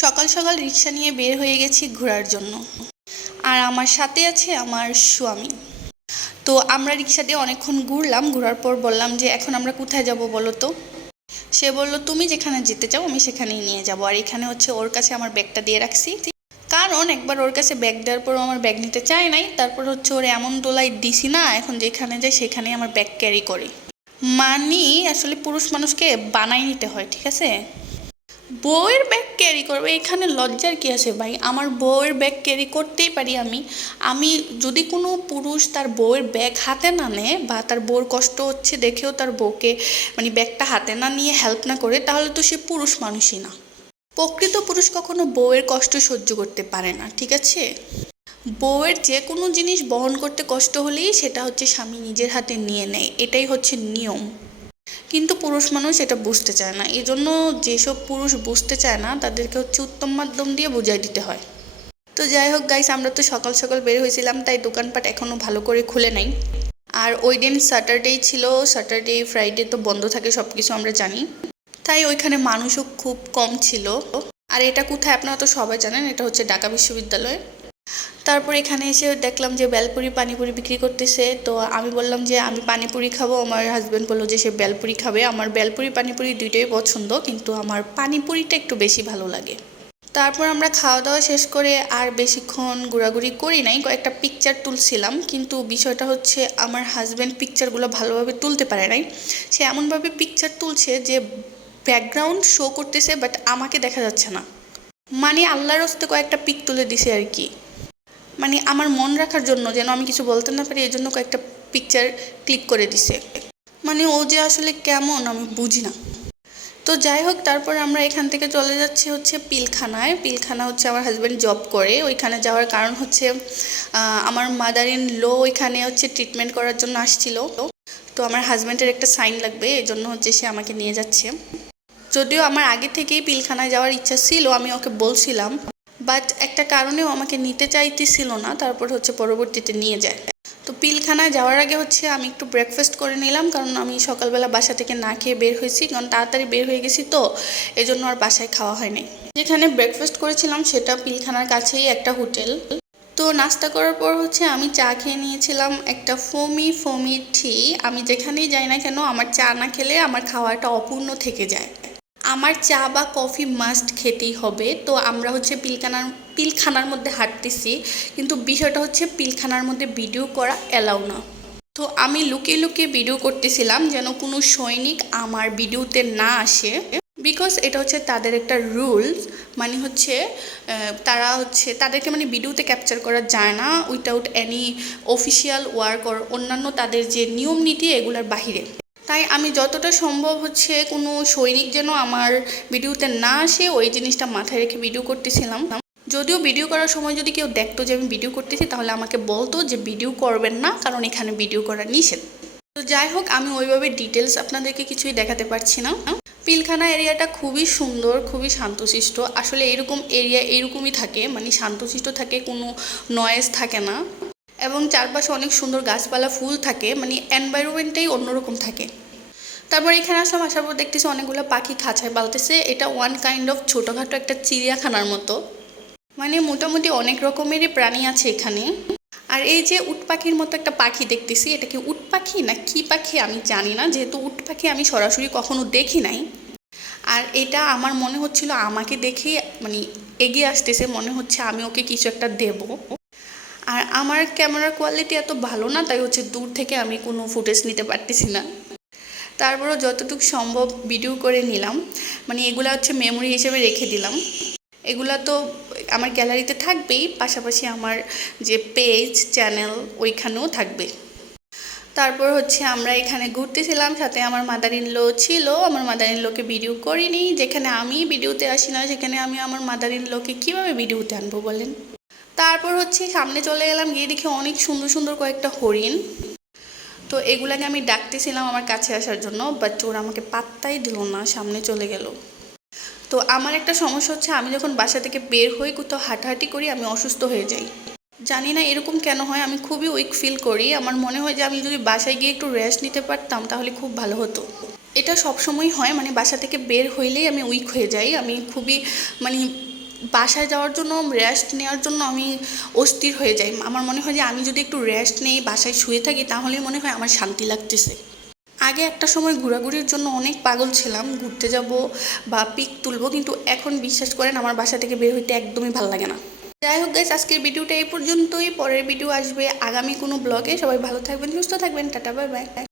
সকাল সকাল রিক্সা নিয়ে বের হয়ে গেছি ঘোরার জন্য। আর আমার সাথে আছে আমার স্বামী। তো আমরা রিক্সা দিয়ে অনেকক্ষণ ঘুরলাম, ঘোরার পর বললাম যে এখন আমরা কোথায় যাব বলো তো। সে বলল তুমি যেখানে যেতে চাও আমি সেখানেই নিয়ে যাব। আর এখানে হচ্ছে ওর কাছে আমার ব্যাগটা দিয়ে রাখছি, কারণ একবার ওর কাছে ব্যাগ দেওয়ার পর আমার ব্যাগ নিতে চায় নাই। তারপর হচ্ছে ওর এমন দোলাই দিছি না, এখন যেখানে যায় সেখানে আমার ব্যাগ ক্যারি করে। মানে আসলে পুরুষ মানুষকে বানাই নিতে হয়, ঠিক আছে। বউয়ের ব্যাগ ক্যারি করবে এখানে লজ্জার কি আছে ভাই? আমার বউয়ের ব্যাগ ক্যারি করতেই পারি আমি। আমি যদি কোনো পুরুষ তার বউয়ের ব্যাগ হাতে না নেয় বা তার বউর কষ্ট হচ্ছে দেখেও তার বউকে মানে ব্যাগটা হাতে না নিয়ে হেল্প না করে, তাহলে তো সে পুরুষ মানুষই না। প্রকৃত পুরুষ কখনো বউয়ের কষ্ট সহ্য করতে পারে না, ঠিক আছে। বউয়ের যে কোনো জিনিস বহন করতে কষ্ট হলেই সেটা হচ্ছে স্বামী নিজের হাতে নিয়ে নেয়, এটাই হচ্ছে নিয়ম। কিন্তু পুরুষ মানুষ এটা বুঝতে চায় না, এই জন্য যেসব পুরুষ বুঝতে চায় না তাদেরকে হচ্ছে উত্তম মাধ্যম দিয়ে বুঝাই দিতে হয়। তো যাই হোক গাইস, আমরা তো সকাল সকাল বের হয়েছিলাম, তাই দোকানপাট এখনও ভালো করে খুলে নাই। আর ওই দিন স্যাটারডে ছিল, স্যাটারডে ফ্রাইডে তো বন্ধ থাকে সব কিছু আমরা জানি, তাই ওইখানে মানুষও খুব কম ছিল। আর এটা কোথায় আপনারা তো সবাই জানেন, এটা হচ্ছে ঢাকা বিশ্ববিদ্যালয়। তারপর এখানে এসে দেখলাম যে বেলপুরি পানিপুরি বিক্রি করতেছে। তো আমি বললাম যে আমি পানিপুরি খাবো, আমার হাজব্যান্ড বললো যে সে বেলপুরি খাবে। আমার বেলপুরি পানিপুরি দুইটাই পছন্দ, কিন্তু আমার পানিপুরিটা একটু বেশি ভালো লাগে। তারপর আমরা খাওয়া দাওয়া শেষ করে আর বেশিক্ষণ ঘোরাঘুরি করি নাই, কয়েকটা পিকচার তুলছিলাম। কিন্তু বিষয়টা হচ্ছে আমার হাজব্যান্ড পিকচারগুলো ভালোভাবে তুলতে পারে নাই। সে এমনভাবে পিকচার তুলছে যে ব্যাকগ্রাউন্ড শো করতেছে বাট আমাকে দেখা যাচ্ছে না। মানে আল্লাহর হস্তে কয়েকটা পিক তুলে দিছে আর কি, মানে আমার মন রাখার জন্য, যেন আমি কিছু বলতে না পারি, এই জন্য কয়েকটা পিকচার ক্লিক করে দিছে। মানে ও যে আসলে কেমন আমি বুঝি না। তো যাই হোক, তারপর আমরা এখান থেকে চলে যাচ্ছি হচ্ছে পিলখানায়। পিলখানা হচ্ছে আমার হাজব্যান্ড জব করে, ওইখানে যাওয়ার কারণ হচ্ছে আমার মাদার ইন ল ওইখানে হচ্ছে ট্রিটমেন্ট করার জন্য আসছিল। তো আমার হাজব্যান্ডের একটা সাইন লাগবে, এই জন্য হচ্ছে সে আমাকে নিয়ে যাচ্ছে। যদিও আমার আগে থেকেই পিলখানায় যাওয়ার ইচ্ছা ছিল, আমি ওকে বলছিলাম, বাট একটা কারণেও আমাকে নিতে চাইতেছিল না। তারপর হচ্ছে পরবর্তীতে নিয়ে যায়। তো পিলখানায় যাওয়ার আগে হচ্ছে আমি একটু ব্রেকফাস্ট করে নিলাম, কারণ আমি সকালবেলা বাসা থেকে না খেয়ে বের হয়েছি, কারণ তাড়াতাড়ি বের হয়ে গেছি, তো এই জন্য আর বাসায় খাওয়া হয়নি। যেখানে ব্রেকফাস্ট করেছিলাম সেটা পিলখানার কাছেই একটা হোটেল। তো নাস্তা করার পর হচ্ছে আমি চা খেয়ে নিয়েছিলাম একটা ফোমি ফোমি টি। আমি যেখানেই যাই না কেন আমার চা না খেলে আমার খাওয়াটা অপূর্ণ থেকে যায়। আমার চা বা কফি মাস্ট খেতেই হবে। তো আমরা হচ্ছে পিলখানার মধ্যে হাঁটতেছি, কিন্তু বিষয়টা হচ্ছে পিলখানার মধ্যে ভিডিও করা অ্যালাউ না। তো আমি লুকিয়ে লুকিয়ে ভিডিও করতেছিলাম যেন কোনো সৈনিক আমার ভিডিওতে না আসে, বিকজ এটা হচ্ছে তাদের একটা রুলস। মানে হচ্ছে তারা হচ্ছে তাদেরকে মানে ভিডিওতে ক্যাপচার করা যায় না without any official work or অন্যান্য তাদের যে নিয়ম নীতি এগুলোর বাহিরে। তাই আমি যতটা সম্ভব হচ্ছে কোনো সৈনিক যেন আমার ভিডিওতে না আসে ওই জিনিসটা মাথায় রেখে ভিডিও করতেছিলাম। যদিও ভিডিও করার সময় যদি কেউ দেখতো যে আমি ভিডিও করতেছি, তাহলে আমাকে বলতো যে ভিডিও করবেন না, কারণ এখানে ভিডিও করা নিষেধ। তো যাই হোক, আমি ওইভাবে ডিটেলস আপনাদেরকে কিছুই দেখাতে পারছি না। পিলখানা এরিয়াটা খুবই সুন্দর, খুবই শান্তশিষ্ট। আসলে এরকম এরিয়া এরকমই থাকে, মানে শান্তশিষ্ট থাকে, কোনো নয়েজ থাকে না, এবং চারপাশে অনেক সুন্দর গাছপালা ফুল থাকে, মানে এনভায়রনমেন্টটাই অন্যরকম থাকে। তারপর এখানে আসলাম, আসার পর দেখতেছি অনেকগুলো পাখি খাঁচায় পালতেছে। এটা ওয়ান কাইন্ড অফ ছোটোখাটো একটা চিড়িয়াখানার মতো, মানে মোটামুটি অনেক রকমেরই প্রাণী আছে এখানে। আর এই যে উট পাখির মতো একটা পাখি দেখতেছি, এটা কি উট পাখি না কি পাখি আমি জানি না, যেহেতু উট পাখি আমি সরাসরি কখনো দেখি নাই। আর এটা আমার মনে হচ্ছিল আমাকে দেখে মানে এগিয়ে আসতেছে, মনে হচ্ছে আমি ওকে কিছু একটা দেব। আর আমার ক্যামেরার কোয়ালিটি এত ভালো না, তাই হচ্ছে দূর থেকে আমি কোনো ফুটেজ নিতে পারতেছি না। তারপরও যতটুকু সম্ভব ভিডিও করে নিলাম, মানে এগুলো হচ্ছে মেমোরি হিসেবে রেখে দিলাম। এগুলা তো আমার গ্যালারিতে থাকবেই, পাশাপাশি আমার যে পেজ চ্যানেল ওইখানেও থাকবে। তারপর হচ্ছে আমরা এখানে ঘুরতেছিলাম, সাথে আমার মাদার ইন ল ছিল। আমার মাদার ইন লকে ভিডিও করিনি, যেখানে আমি ভিডিওতে আসি না সেখানে আমি আমার মাদার ইন লকে কীভাবে ভিডিওতে আনবো বলেন। তারপর হচ্ছে সামনে চলে গেলাম, গিয়ে দেখি অনেক সুন্দর সুন্দর কয়েকটা হরিণ। তো এগুলাকে আমি ডাকতেছিলাম আমার কাছে আসার জন্য, বাট ওরা আমাকে পাত্তাই দিল না, সামনে চলে গেল। তো আমার একটা সমস্যা হচ্ছে, আমি যখন বাসা থেকে বের হই কোথাও হাঁটাহাঁটি করি আমি অসুস্থ হয়ে যাই। জানি না এরকম কেন হয়, আমি খুবই উইক ফিল করি। আমার মনে হয় যে আমি যদি বাসায় গিয়ে একটু রেস্ট নিতে পারতাম তাহলে খুব ভালো হতো। এটা সবসময় হয়, মানে বাসা থেকে বের হইলেই আমি উইক হয়ে যাই। আমি খুবই মানে বাসায় যাওয়ার জন্য, রেস্ট নেওয়ার জন্য আমি অস্থির হয়ে যাই। আমার মনে হয় যে আমি যদি একটু রেস্ট নেই, বাসায় শুয়ে থাকি, তাহলেই মনে হয় আমার শান্তি লাগতেছে। আগে একটা সময় ঘোরাঘুরির জন্য অনেক পাগল ছিলাম, ঘুরতে যাব বা পিক তুলবো, কিন্তু এখন বিশ্বাস করেন আমার বাসা থেকে বের হইতে একদমই ভালো লাগে না। যাই হোক গাইস, আজকের ভিডিওটা এই পর্যন্তই। পরের ভিডিও আসবে আগামী কোনো ব্লগে। সবাই ভালো থাকবেন, সুস্থ থাকবেন। Tata, bye bye.